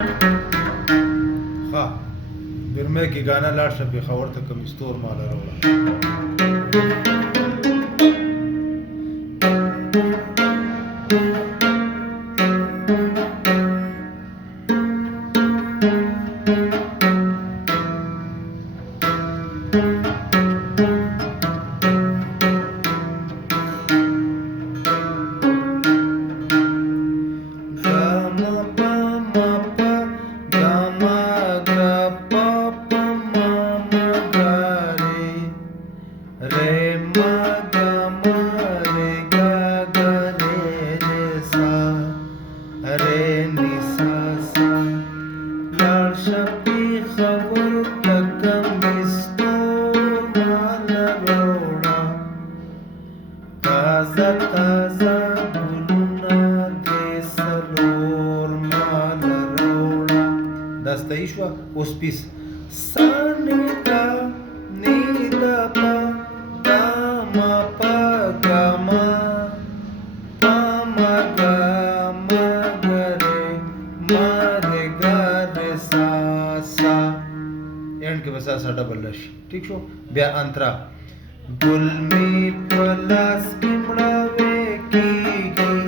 ها برمه کې غانا لاړ شه پېښور ته کوم ستور مال راوړه دسته شو اوس پیس سانیدا نیدا پا گاما پا گاما پاما گاما گره ماره گره سا سا اینڈ کې بس سا ډبل راشي ٹھیک شو بیا انترا ګل می پلاس کې مړاوي کیږي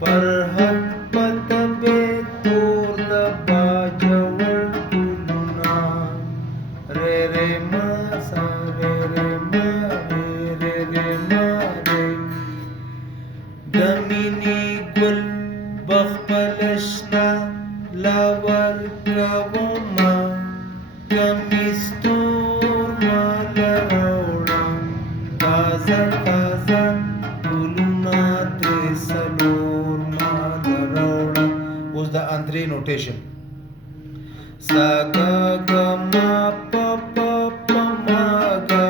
پر حق پتبه تور د باجوړ ګلونا رے رے ما سا رے رے ما رے رے ما رے دمینی ګل بخپلشنا لاور کوما کمیستور مال راوړه تازه تازه ګلونا ترې څلور مال راوړه اوس د اندرې نوټیشن سا گا گا ما پا پا پا ما گا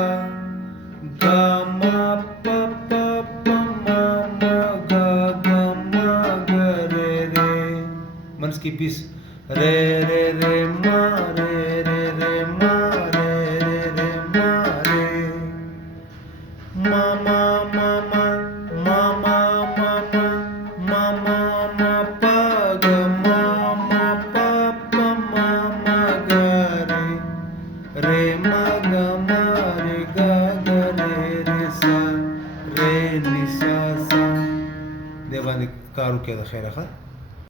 گا ما پا پا پا ما ما گا گا ما گا رے رے منس کی پیس رے رے رے ما رے رے رے ما رے رے رے ما رے ما ما ما ما ما ما ما ما ما ما پا گا ما ما پا پا ما ما گا رے رے ما گا ما رے گا گا رے رے سا رے نی سا سا دې باندې کار وکړه د خیره ښه